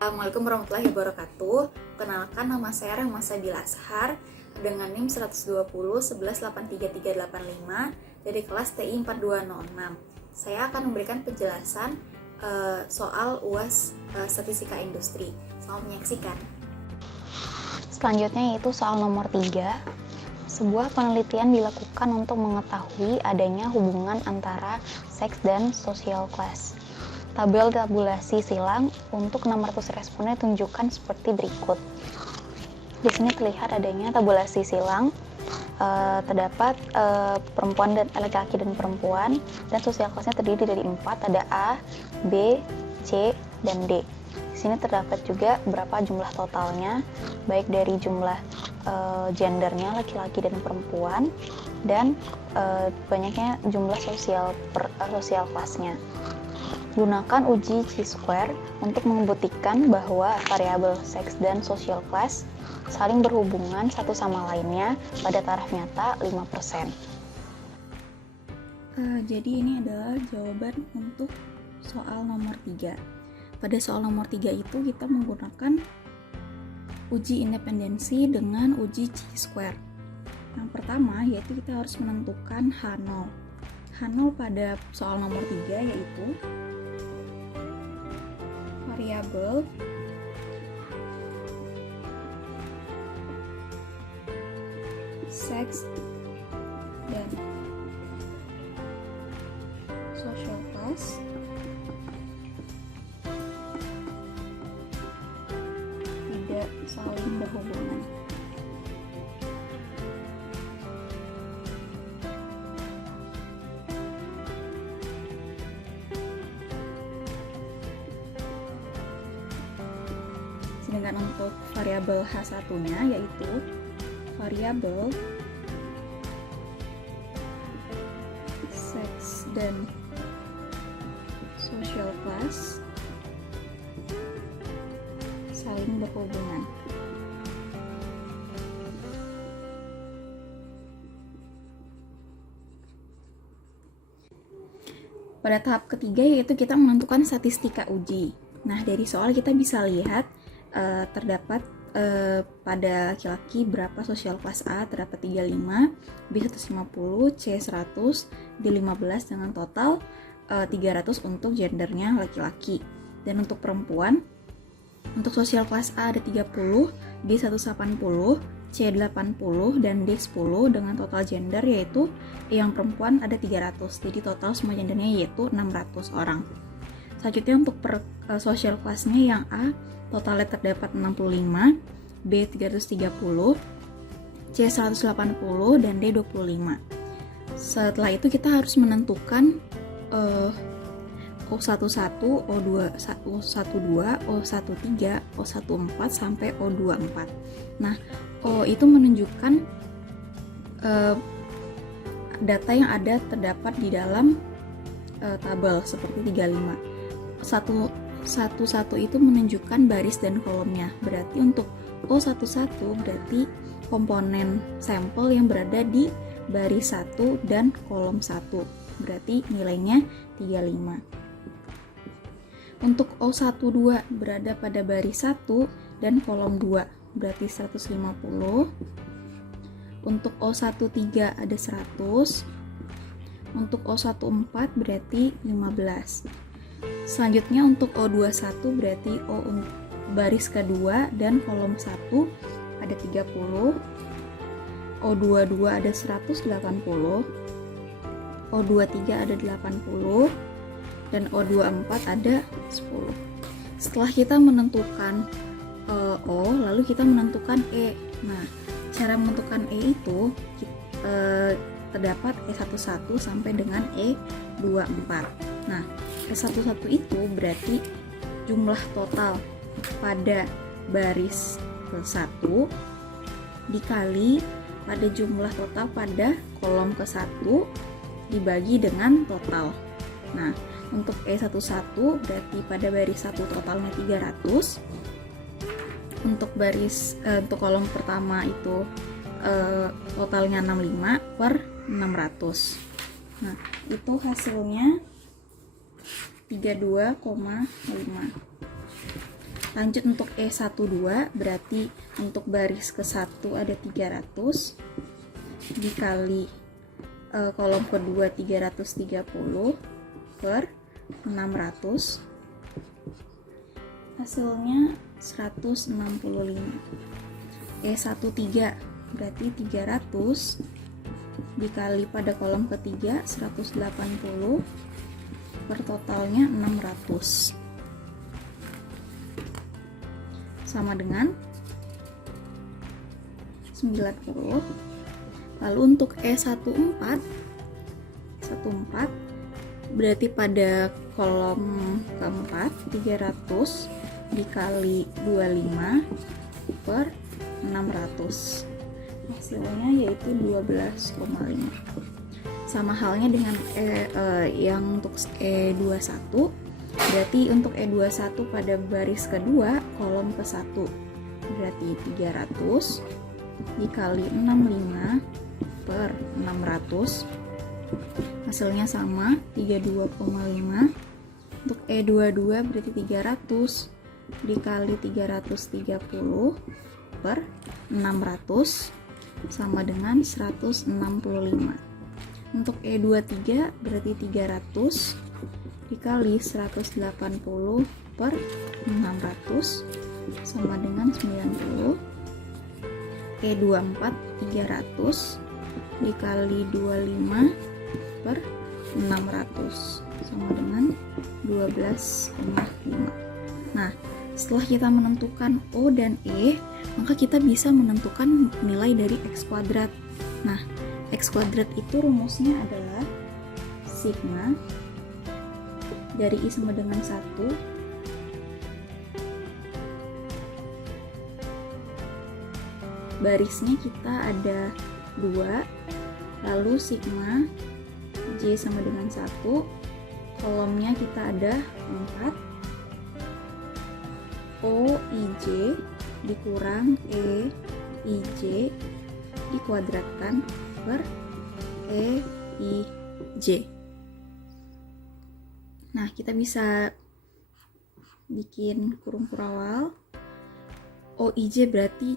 Assalamualaikum warahmatullahi wabarakatuh. Kenalkan, nama saya Rahma Sabila Ashar dengan NIM 120 1183385 dari kelas TI 4206. Saya akan memberikan penjelasan soal UAS Statistika Industri. Selamat menyaksikan. Selanjutnya yaitu soal nomor 3. Sebuah penelitian dilakukan untuk mengetahui adanya hubungan antara seks dan social class. Tabel tabulasi silang untuk 600 responden tunjukkan seperti berikut. Di sini terlihat adanya tabulasi silang, terdapat perempuan dan laki-laki dan perempuan, dan sosial kelasnya terdiri dari 4, ada A, B, C, dan D. Di sini terdapat juga berapa jumlah totalnya, baik dari jumlah gendernya laki-laki dan perempuan, dan banyaknya jumlah sosial kelasnya. Gunakan uji chi-square untuk membuktikan bahwa variabel seks dan social class saling berhubungan satu sama lainnya pada taraf nyata 5%. Jadi ini adalah jawaban untuk soal nomor 3. Pada soal nomor 3 itu kita menggunakan uji independensi dengan uji chi-square. Yang pertama yaitu kita harus menentukan H0. H0 pada soal nomor 3 yaitu variabel seks dan social class tidak saling berhubungan. Sedangkan untuk variabel H1-nya yaitu variabel seks dan social class saling berhubungan. Pada tahap ketiga yaitu kita menentukan statistika uji. Nah, dari soal kita bisa lihat terdapat pada laki-laki berapa sosial kelas A, terdapat 35, B 150, C 100, D 15 dengan total 300 untuk gendernya laki-laki. Dan untuk perempuan, untuk sosial kelas A ada 30, B 180, C 80, dan D 10 dengan total gender yaitu yang perempuan ada 300. Jadi total semua gendernya yaitu 600 orang. Selanjutnya untuk social kelasnya yang A totalnya terdapat 65, B 330, C 180, dan D 25. Setelah itu kita harus menentukan O11, O12, O13, O14 sampai O24. Nah, O itu menunjukkan data yang ada terdapat di dalam tabel seperti 35. 111 itu menunjukkan baris dan kolomnya. Berarti untuk O11 berarti komponen sampel yang berada di baris 1 dan kolom 1. Berarti nilainya 35. Untuk O12 berada pada baris 1 dan kolom 2. Berarti 150. Untuk O13 ada 100. Untuk O14 berarti 15. Selanjutnya untuk O21 berarti O baris kedua dan kolom 1 ada 30, O22 ada 180, O23 ada 80, dan O24 ada 10. Setelah kita menentukan O, lalu kita menentukan E. Nah, cara menentukan E itu terdapat E11 sampai dengan E24. Nah, E11 itu berarti jumlah total pada baris ke-1 dikali pada jumlah total pada kolom ke-1 dibagi dengan total. Nah, untuk E11 berarti pada baris 1 totalnya 300. Untuk untuk kolom pertama itu totalnya 65 per 600. Nah, itu hasilnya 32,5. Lanjut untuk E12, berarti untuk baris ke-1 ada 300 dikali kolom kedua 330 per 600, hasilnya 165. E13 berarti 300 dikali pada kolom ketiga 180 per totalnya 600 sama dengan 90. Lalu untuk E14 berarti pada kolom keempat 300 dikali 25 per 600, hasilnya yaitu 12,5. Sama halnya dengan yang untuk E21, berarti untuk E21 pada baris kedua kolom ke-1 berarti 300 dikali 65 per 600, hasilnya sama 32,5. Untuk E22 berarti 300 dikali 330 per 600 sama dengan 165. Untuk E23 berarti 300 dikali 180 per 600 sama dengan 90. E24 300 dikali 25 per 600 sama dengan 12,5. Nah, setelah kita menentukan O dan E, maka kita bisa menentukan nilai dari X kuadrat. Nah, X kuadrat itu rumusnya adalah sigma dari I sama dengan 1 barisnya kita ada 2, lalu sigma J sama dengan 1, kolomnya kita ada 4, OIJ dikurang EIJ dikuadratkan per EIJ. Nah, kita bisa bikin kurung kurawal. OIJ berarti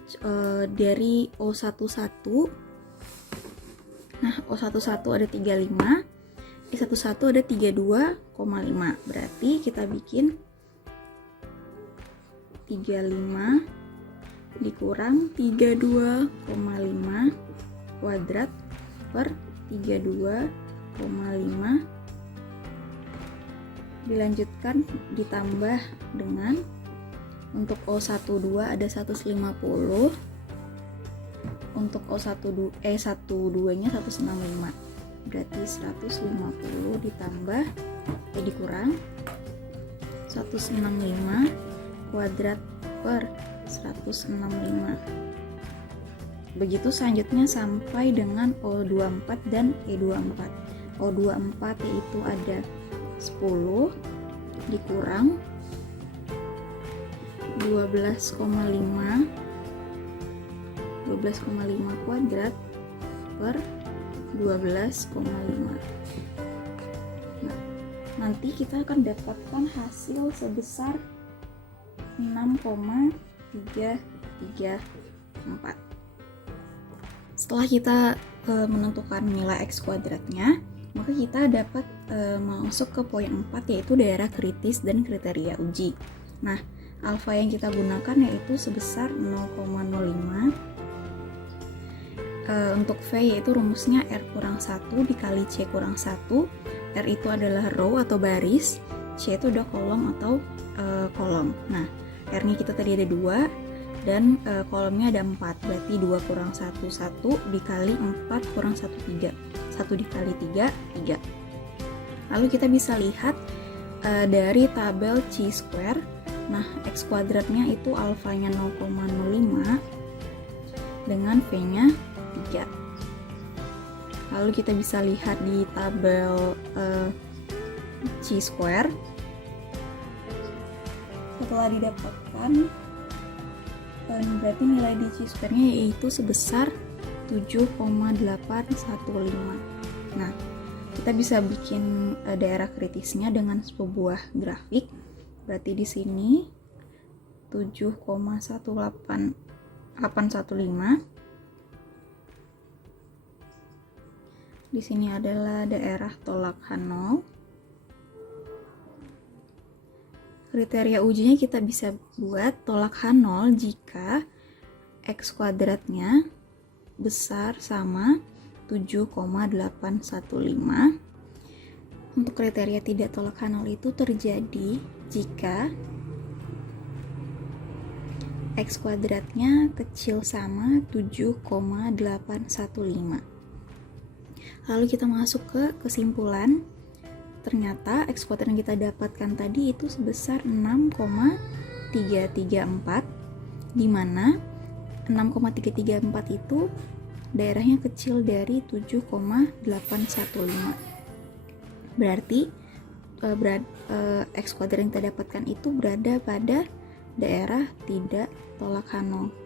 dari O11. Nah, O11 ada 35, E11 ada 32,5. Berarti kita bikin 35 dikurang 32,5 kuadrat per 32,5 dilanjutkan ditambah dengan untuk O12 ada 150, untuk E12 nya 165, berarti 150 ditambah dikurang 165 kuadrat per 165. Begitu selanjutnya sampai dengan O24 dan E24. O24 yaitu ada 10 dikurang 12,5 kuadrat per 12,5. Nah, nanti kita akan dapatkan hasil sebesar 6,334. Setelah kita menentukan nilai X kuadratnya, maka kita dapat masuk ke poin 4 yaitu daerah kritis dan kriteria uji. Nah, alfa yang kita gunakan yaitu sebesar 0,05. Untuk V yaitu rumusnya R kurang 1 dikali C kurang 1. R itu adalah row atau baris, C itu udah kolom atau kolom. Nah, R-nya kita tadi ada 2 dan kolomnya ada 4, berarti 2 kurang 1, 1 dikali 4 kurang 1, 3. 1 dikali 3, 3. Lalu kita bisa lihat dari tabel chi-square. Nah, X kuadratnya itu alfanya 0,05 dengan V-nya 3. Lalu kita bisa lihat di tabel chi-square. Setelah didapatkan, berarti nilai di chi-square-nya yaitu sebesar 7,815. Nah, kita bisa bikin daerah kritisnya dengan sebuah grafik. Berarti di sini 7,18815. Di sini adalah daerah tolak H0. Kriteria ujinya kita bisa buat tolak H0 jika X kuadratnya besar sama 7,815. Untuk kriteria tidak tolak H0 itu terjadi jika X kuadratnya kecil sama 7,815. Lalu kita masuk ke kesimpulan. Ternyata X kuadrat yang kita dapatkan tadi itu sebesar 6,334, di mana 6,334 itu daerahnya kecil dari 7,815. Berarti X kuadrat yang kita dapatkan itu berada pada daerah tidak tolak H0.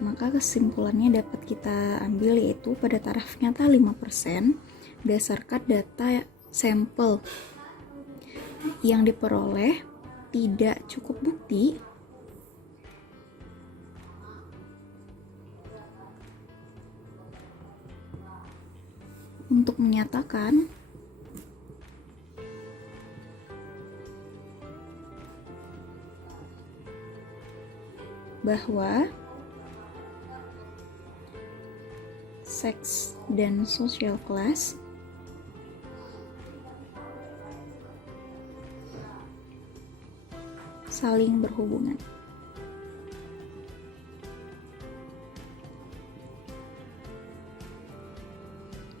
Maka kesimpulannya dapat kita ambil yaitu pada taraf nyata 5% berdasarkan data sampel yang diperoleh tidak cukup bukti untuk menyatakan bahwa seks dan social class saling berhubungan.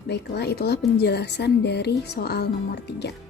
Baiklah, itulah penjelasan dari soal nomor 3.